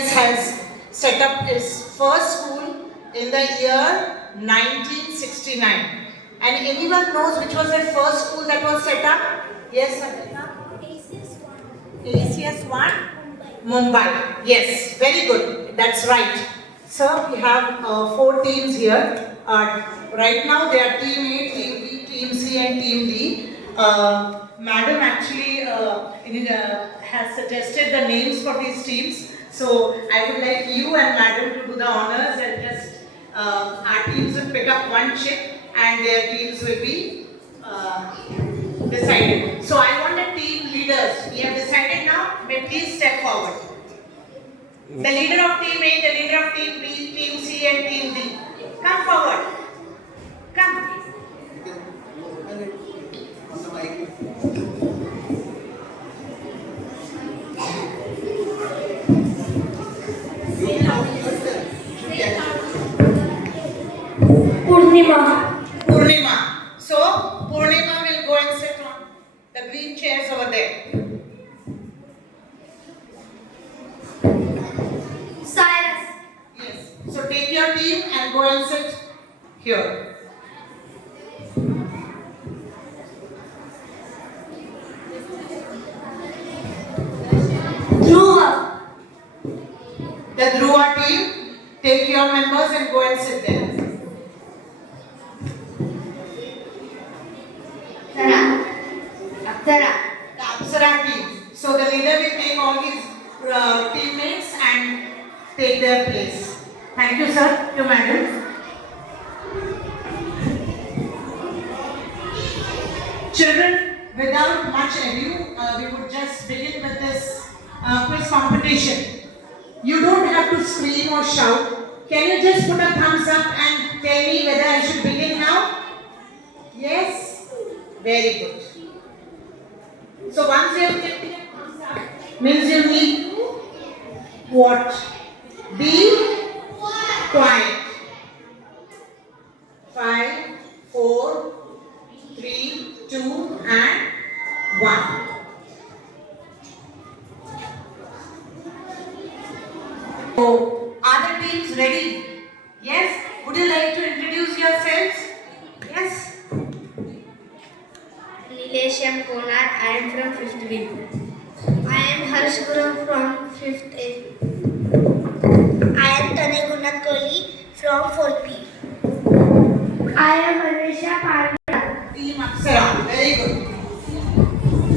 has set up his first school in the year 1969. And anyone knows which was the first school that was set up? Yes, Sangeeta? ACS1? Mumbai. Yes, very good. That's right. So we have 4 teams here. Right now they are Team A, Team B, Team C and Team D. Madam actually has suggested the names for these teams. So I would like you and Madam to do the honors and just our teams will pick up one chip and their teams will be decided. So I want the team leaders. We have decided now. May please step forward. The leader of team A, the leader of team B, team C and team D. Come forward. Come. Purnima. So Purnima will go and sit on the green chairs over there. Cyrus. Yes. So take your team and go and sit here. Dhruva. The Dhruva team, take your members and go and sit there. Apsara. The Apsara team. So the leader will take all his teammates and take their place. Thank you, sir. You, madam. Children, without much ado, we would just begin with this quiz competition. You don't have to scream or shout. Can you just put a thumbs up and tell me whether I should begin now? Yes? Very good. So once you have given a thumbs up, means you need to what? Be quiet. 5, 4, 3, 2 and 1. So, are the teams ready? Yes? Would you like to introduce yourselves? Yes? Nilesh M. Konar. I am from 5th B. I am Harsh Guru from 5th A. I am Tanay Gunath Kohli from 4th B. I am Anisha Parva. Team Apsara. Very good.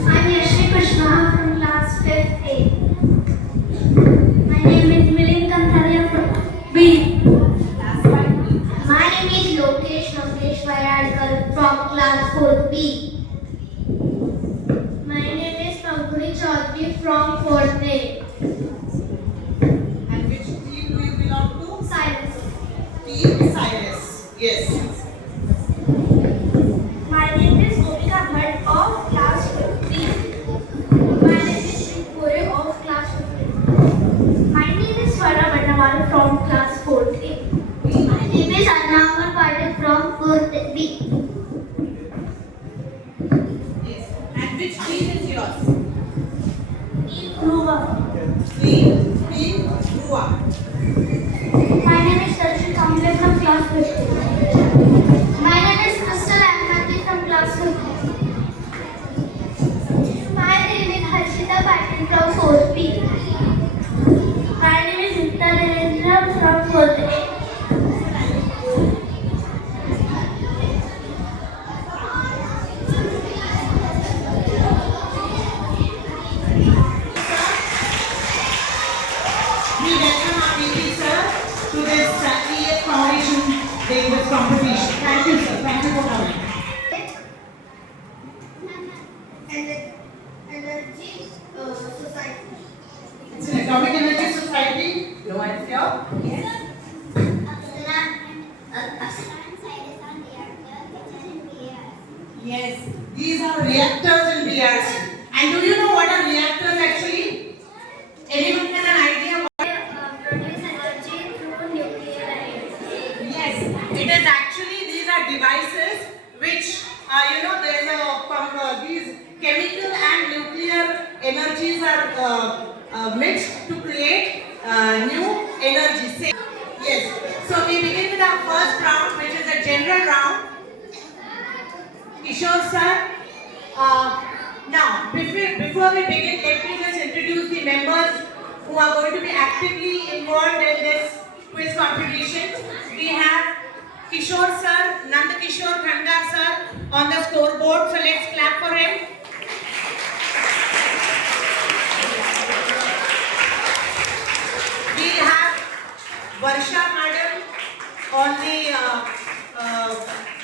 I am Yashvi Kushwaha from class 5th A. My name is Milind Kantharia from B. My name is Lokesh Vayadkar from class 4th B. My name is Pankuri Chaudhary from 4th A. And which team do you belong to? Cyrus. Team Cyrus. Yes. My name is Gopika Bhatt of class 5th B. My name is Shivpuri of class 5th A. My name is Swara Bandawal from class 4th A. My name is Anna Amar Patil from 4th B. Yes. And which team is yours? Dhruva. Team Dhruva. My name is Darshan Kamble from class 5th. My name is Crystal Ahmadi from class 5th. My name is Harshita Patil from 4th B. My name is Nita Narendra from 4th A. We welcome our VP sir to this EF Foundation Davis competition. Thank you sir. Thank you for coming. Energy Society. It's an Atomic Energy Society. No one here? Yes. Yes. These are reactors in BRC. And do you know what are reactors actually? Anyone has an idea what? Produce energy through nuclear energy. Yes. It is actually, these are devices which, there is a pump, these chemical and nuclear energies are mixed to create middle round. Kishore sir. Now, before we begin, let me just introduce the members who are going to be actively involved in this quiz competition. We have Kishore sir, Nand Kishore Khanda sir on the scoreboard. So let's clap for him. We have Varsha madam on the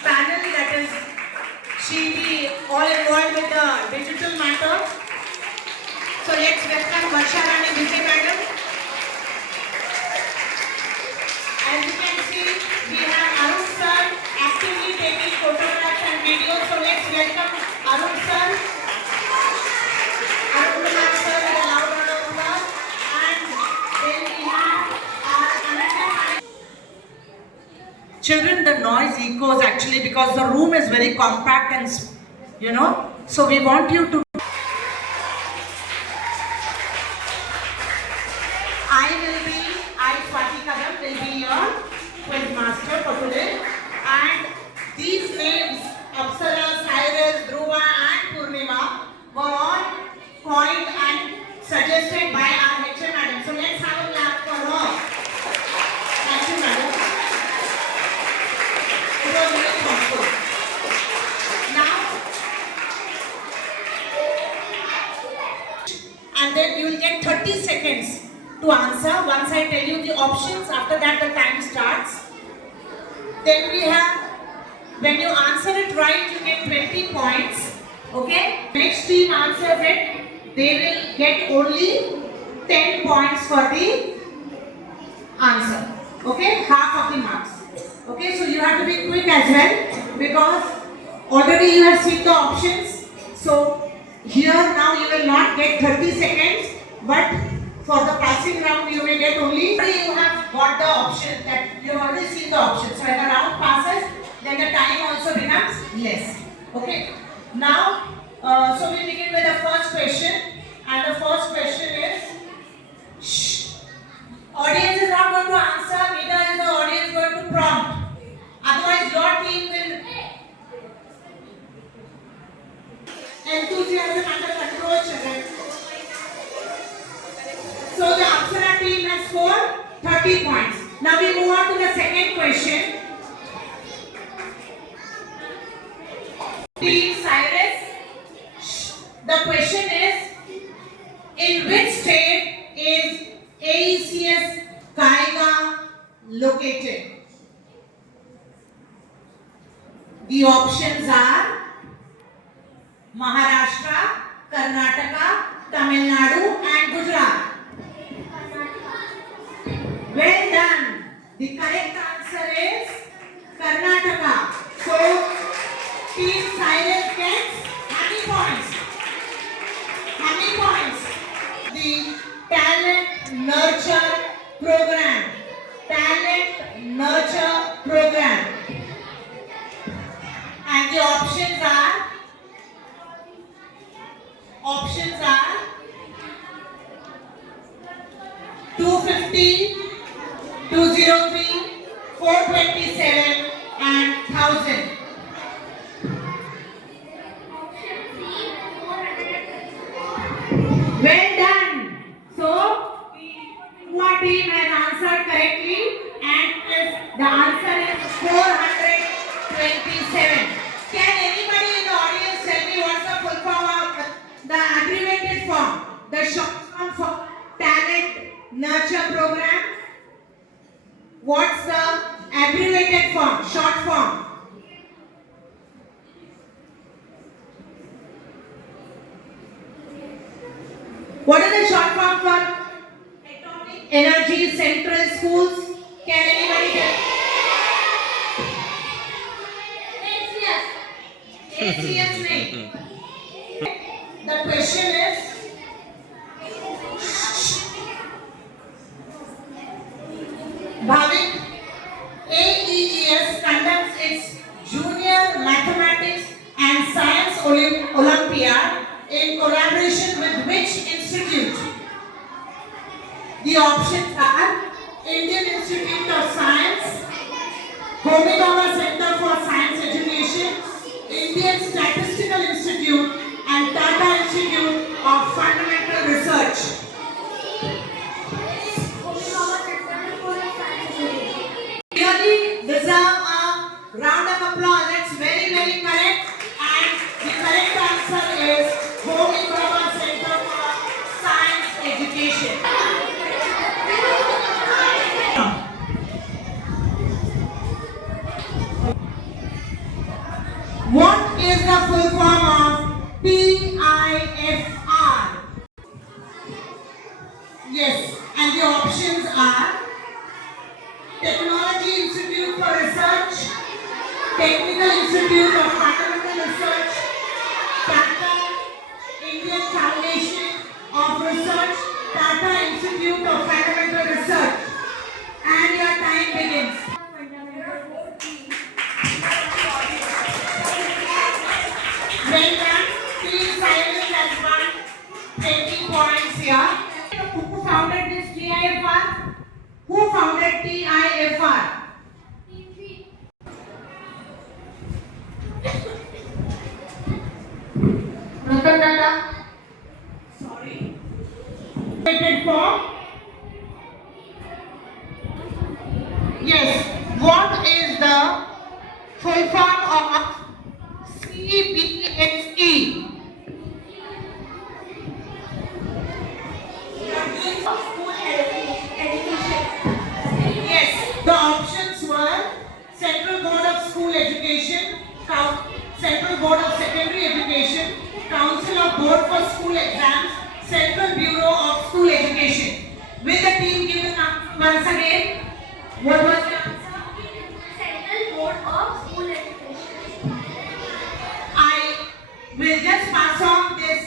panel, that is, she be all involved with the digital matter. So let's welcome Varsha Rani Vijay madam. As you can see, we have Arun sir actively taking photographs and videos. So let's welcome Arun sir. Arun Kumar sir with a loud round of applause. And then we have our Ananya. Children, the noise echoes actually because the room is very compact and, so we want you to. I, Swati Kadam, will be your quiz master for today. And these names, Apsara, Cyrus, Dhruva and Purnima, were all coined and suggested by our lecture madam. So let's have a clap for her. Thank you, madam. It was very thoughtful. Now, and then you will get 30 seconds to answer. Once I tell you the options, after that the time starts. Then we have, when you answer it right, you get 20 points. Okay? Next team answers it, they will get only 10 points for the answer. Okay? Half of the marks. Okay? So you have to be quick as well because already you have seen the options. So here now you will not get 30 seconds, but for the passing round you will get only, you have got the option that you have already seen the option. So when the round passes, then the time also becomes less. Okay. Now, so we begin with the first question, and the first question is, audience is not going to answer, neither is the audience going to prompt. Otherwise your team will enthusiasm under control, children. So the Apsara team has scored 30 points. Now we move on to the second question. Team Cyrus, the question is, in which state is AECS Kaiga located? The options are Maharashtra, Karnataka, Tamil Nadu and Gujarat. Well done. The correct answer is Karnataka. So, Team Cyrus gets how many points? How many points? The Talent Nurture Program. Talent Nurture Program. And the options are 250, 203, 427 and 1000. Well done. So, Pua team has answered correctly and the answer is 427. Can anybody in the audience tell me what's the full form of the abbreviated form? The short form for Talent Nurture Program? What's the abbreviated form, short form? What is the short form for Atomic Energy Central Schools? Can anybody tell? ACS name. The question is, Bhavik, AEES conducts its Junior Mathematics and Science Olympiad in collaboration with which institute? The options are Indian Institute of Science, Homi Bhabha Center for Science Education, Indian Statistical Institute, and Tata Institute of Fundamental Research. Really deserve a round of applause. That's very, very correct. And the correct answer is Homi Bhabha Center for Science Education. What is the full form of PIFR? Yes, and the options are Technology Institute for Research, Technical Institute of Fundamental Research, Tata Indian Foundation of Research, Tata Institute of Fundamental Research. And your time begins. Well done. Team Silence has won 20 points here. Who founded this TIFR? Who founded TIFR? Ratan Tata. Sorry. Rated for? Yes. What is the full form of CBSE? Yes, the options were Central Board of School Education, Central Board of Secondary Education, Council of Board for School Exams, Central Bureau of School Education. Will the team give the answer once again? What was the answer? Central Board of School Education. I will just pass on this.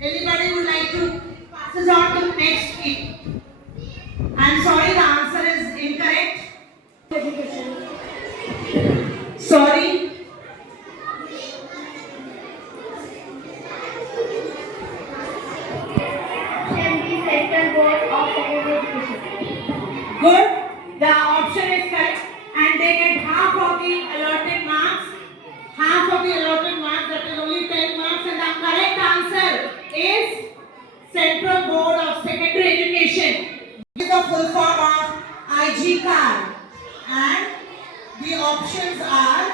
Anybody would like to pass this on to the next team? I'm sorry, the answer is incorrect. Sorry. Central Board of Secondary Education. Good. The option is correct. And they get half of the allotted marks. Half of the allotted marks, that is only 10 marks. And the correct answer is Central Board of Secondary Education. This is the full form of IG card. And the options are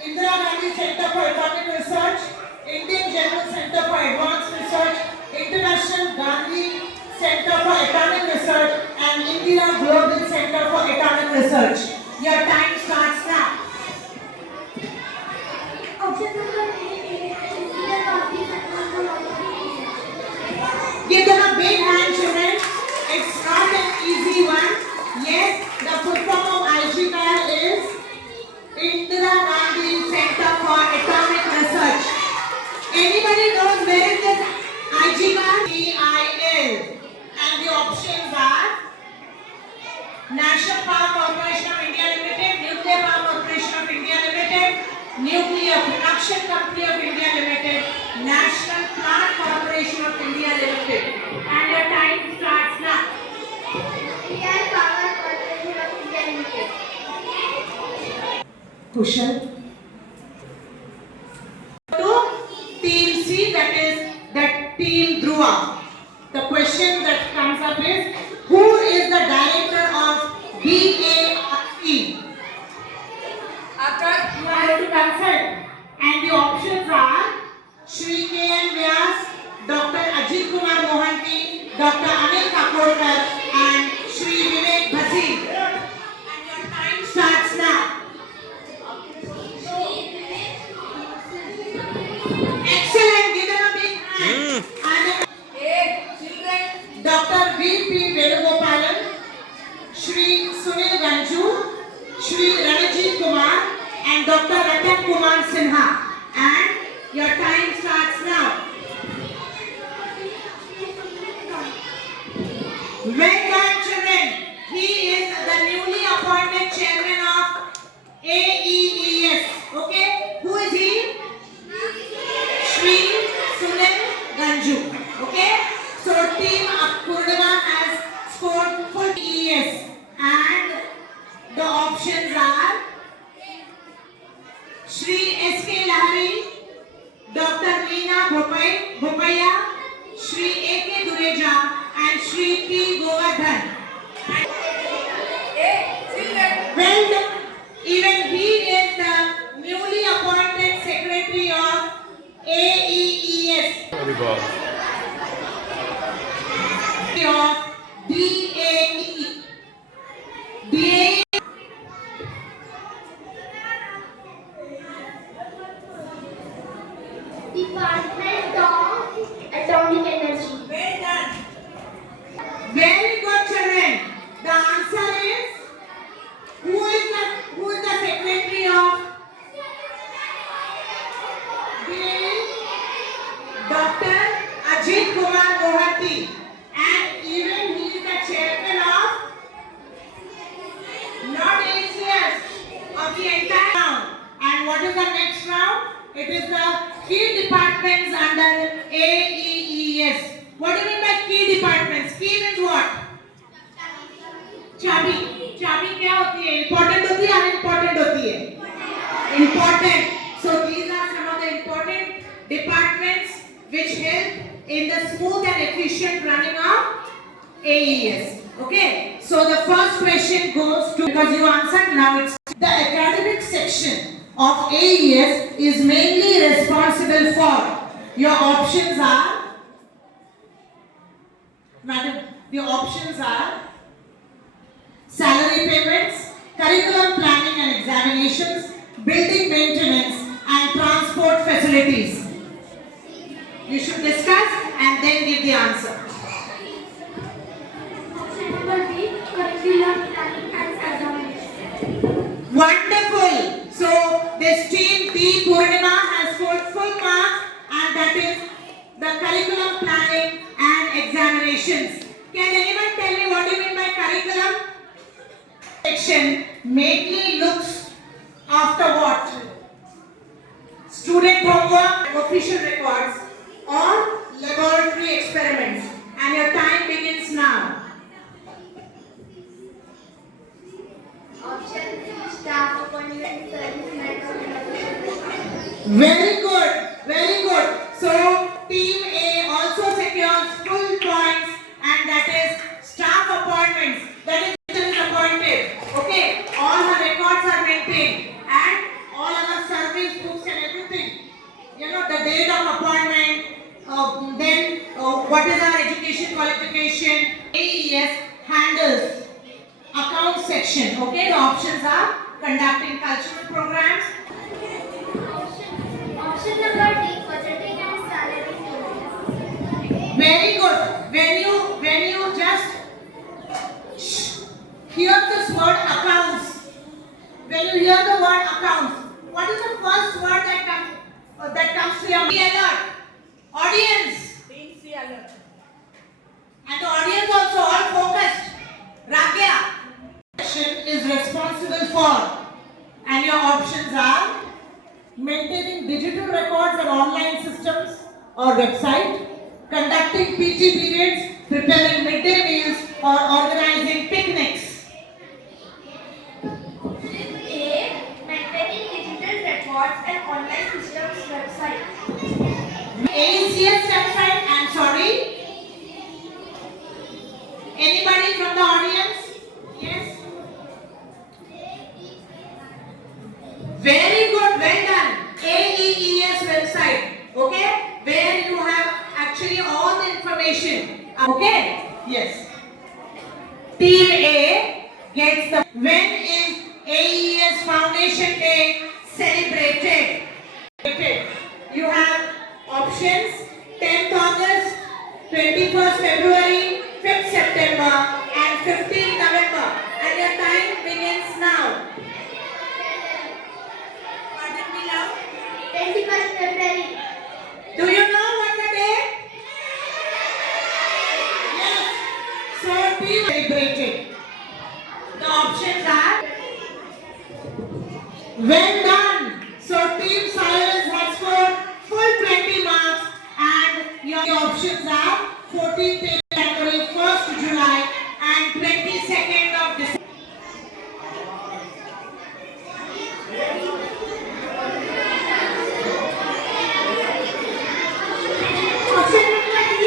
Indira Gandhi Center for Atomic Research, Indian General Center for Advanced Research, International Gandhi Center for Atomic Research, and Indira Global Center for Atomic Research. Your time starts now. Option number A. Give them a big hand, children. It's not an easy one. Yes, the full form of IGCAR is Indira Gandhi Center for Atomic Research. Anybody knows where is this IGCAR? EIL. And the options are National Power Corporation of India Limited, Nuclear Power Corporation of India Limited, Nuclear Production Company of India Limited, National Plant Corporation of India Limited. And your time starts now. Indian Power Corporation of India Limited. Kushal. To Team C, that is the Team Dhruva. The question that comes up is, who is the director of BARC? After you are going to consult, and the options are Shri K.N. Vyas, Dr. Ajit Kumar Mohanty, Dr. Anil Kakorkar, and Shri Vivek Bhasin. And your time starts now. Excellent, give them a big hand. And Dr. V.P. Venugopalan, Shri Sunil Ganju, Shri Ranajit Kumar, and Dr. Ratan Kumar Sinha. And your time starts now. Well done, children. He is the newly appointed chairman of AEES. Okay, who is he? Shri Sunil Ganju. Okay, so team Purnima has scored full ES, and the options are V.P. Govardhan. Well done. Even he is the newly appointed Secretary of AEES. Very well. Of DAE. DAE. Department of Atomic Energy. Well done. Very good, children. The answer is who is the Secretary of DAE? Dr. Ajit Kumar Mohanty. And even he is the chairman of not ACS of the entire round. And what is the next round? It is the key departments under AEES. What do you mean by key departments? Key means what? चाबी. चाबी क्या होती है? Important होती है, unimportant होती है? Important. So these are some of the important departments which help in the smooth and efficient running of AES. Okay. So the first question goes to, because you answered, now it's the academic section of AES is mainly responsible for. Your options are, madam, the options are salary payments, curriculum planning and examinations, building maintenance and transport facilities. You should discuss and then give the answer. Option number B, curriculum planning and examination. Wonderful. So this team B Purnima has scored full marks, and that is the curriculum planning and examinations. Can anyone tell me what do you mean by curriculum? Section mainly looks after what? Student homework, official records, or laboratory experiments. And your time begins now. Option C, staff appointment, service network. Very good, very good. So team A also secures full points, and that is staff appointments. That is appointed. Okay, all her records are maintained, and all other service books and everything. You know the date of appointment. Then what is our education qualification? AES handles account section. Okay, the options are conducting cultural programs. Option number D, budgeting and salary payments. Very good. When you just hear this word accounts, when you hear the word accounts, what is the first word that comes to your mind? Be alert. Audience. Be alert. And the audience also all focused. Ragya is responsible for, and your options are maintaining digital records and online systems or website, conducting PT periods, preparing midday meals, or organizing picnics. A, maintaining digital records and online systems website. AECS website, I'm sorry. Anybody from the audience? Yes? Very good, well done. AEES website, okay? Where you have actually all the information. Okay? Yes. Team A gets the. When is AES Foundation Day celebrated? You have options 10th August, 21st February, 5th September, and 15th November. And your time begins now. Pardon me now. 21st February. Do you know what the day? Yes. So team celebrated. The options are well done. So team Silence has scored full 20 marks, and your options are 14th January, 1st July, and 22nd of December. Option number D,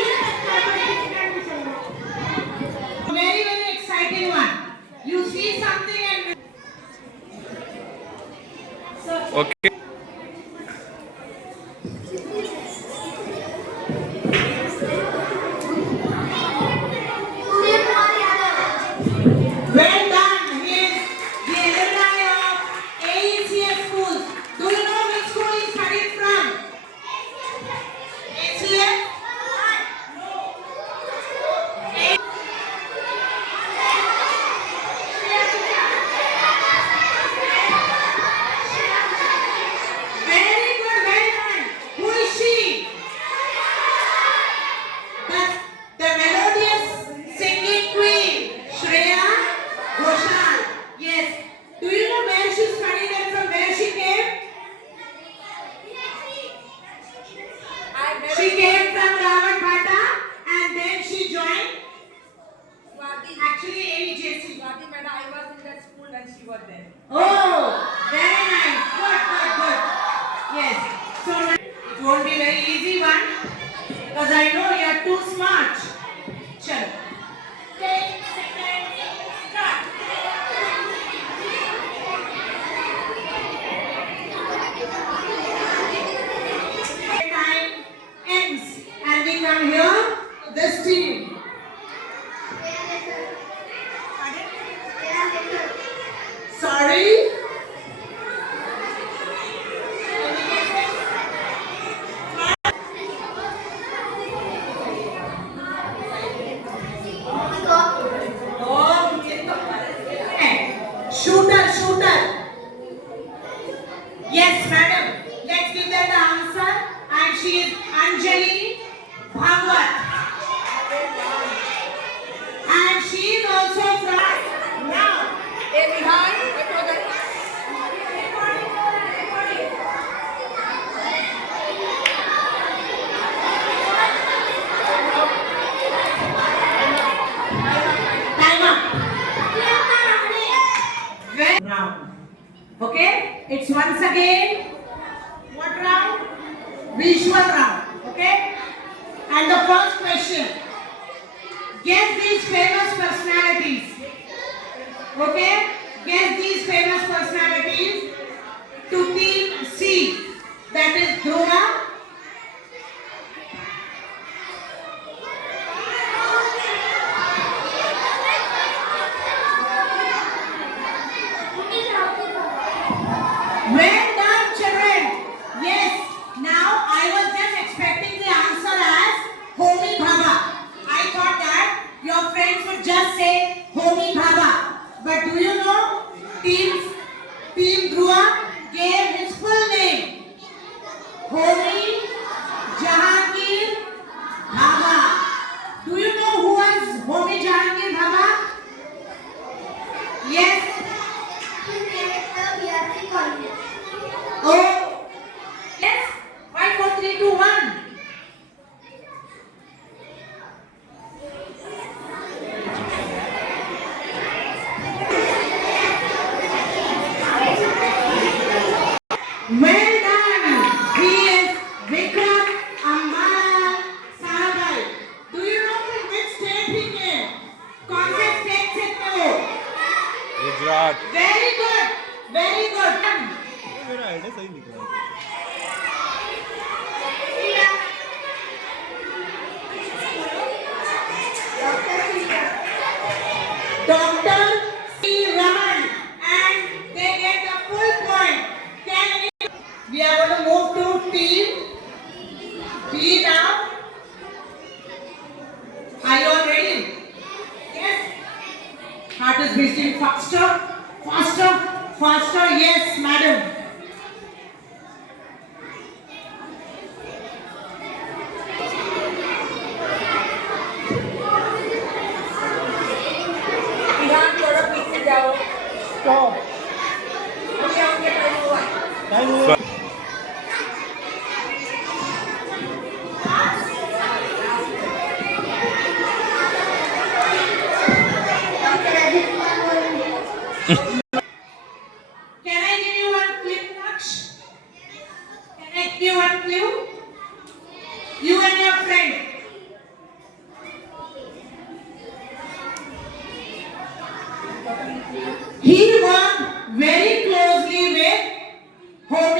mathematics and December. Okay. Well done. Here's the alumni of AECS schools. Do you know which school he studied from? ACS? Very good, well done. Who is she? The melodious singing queen, Shreya Ghoshal. Yes. Do you know where she studied and from where she came? She came from Rawatbata and then she joined actually AEJC. Swati madam, I was in that school when she was there. Oh, very nice. Good, good, good. Yes. So now it won't be very easy one because I know you are too smart. Chalo. 10 seconds. Start. Time ends and we come here to this team. Sorry. Oh, shooter, shooter. Yes, madam. Let's give them the answer. And she is Anjali Bhagwat. And she is also from now. Hey, behind, wait for that. Time up. Round. Okay? It's once again. What round? Visual round. Okay? And the first question. Guess these famous personalities. Okay? Guess these famous personalities to team C. That is Dhruva. Well done, children. Yes. Now I was just expecting the answer as Homi Bhabha. I thought that your friends would just say Homi Bhabha. But do you know Team Dhruva gave his full name. Homi Jahangir Bhabha. Do you know who was Homi Jahangir Bhabha? Yes. Oh. Yes. 5, 4, 3, 2, 1. Well done. He is Vikram Ambala Sahabai. Do you know from which state he came? कौन से state से थे वो? Gujarat. Very good. Very good. मेरा idea सही निकला Dr. C. Raman, and they get the full point. We are going to move to team B now. Are you all ready? Yes. Heart is beating faster, faster, faster. Yes, madam. Behind, थोड़ा पीछे जाओ. Stop. अभी आगे time हुआ. Time over. Can I give you one clue, Naksh? Can I give you one clue? You and your friend. He worked very closely with Homi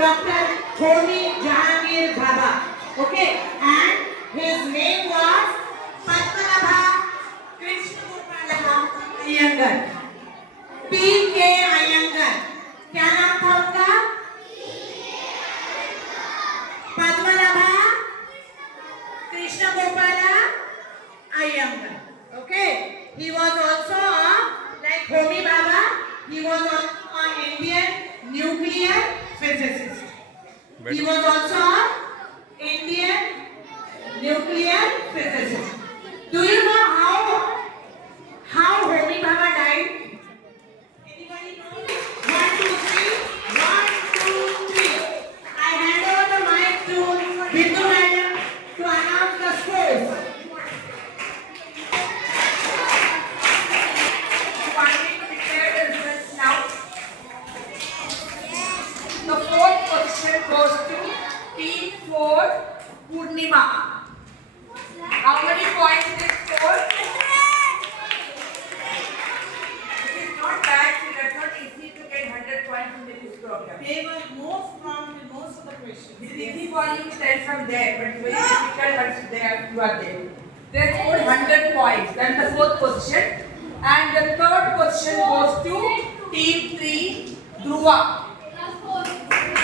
Dr. Homi Jahangir Bhabha. Okay, and his name was Padmanabha Krishnagopala Iyengar. P.K. Iyengar. क्या नाम था उनका? Padmanabha Krishnagopala Iyengar. Okay, he was also like Homi Bhabha. He was also an Indian nuclear physicist. He was also an Indian nuclear physicist. Do you know how Homi Bhabha died? Anybody know? 1, 2, 3. 1, 2, 3. I hand over the mic to Bindu Madam to announce the scores. Want me to declare the results now? The fourth position goes to team 4, Purnima. How many points they scored? It is not bad, it is not easy to get 100 points in this program. They were most prompt in most of the questions. It is easy for you to tell from there, but it's very difficult once you are there. They scored 100 points. That's the fourth position. And the third position goes to team 3, Dhruva.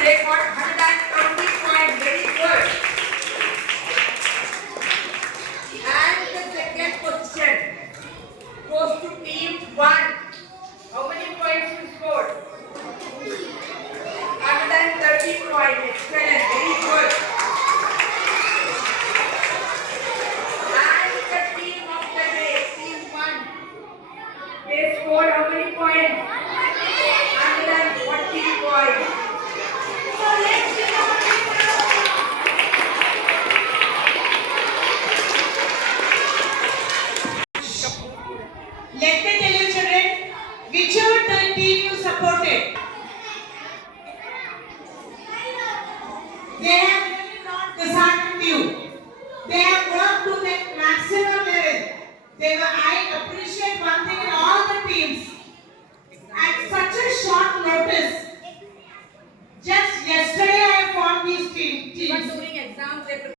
They got 120 points. Very good. And the second position goes to team 1. How many points you scored? 130 points. Excellent. Very good. And the team of the day, team 1. They scored how many points? 140 points. Let me tell you, children, whichever team you supported, they have really not disheartened you. They have worked to their maximum level. I appreciate one thing in all the teams. At such a short notice, just yesterday I formed these teams. During exams, they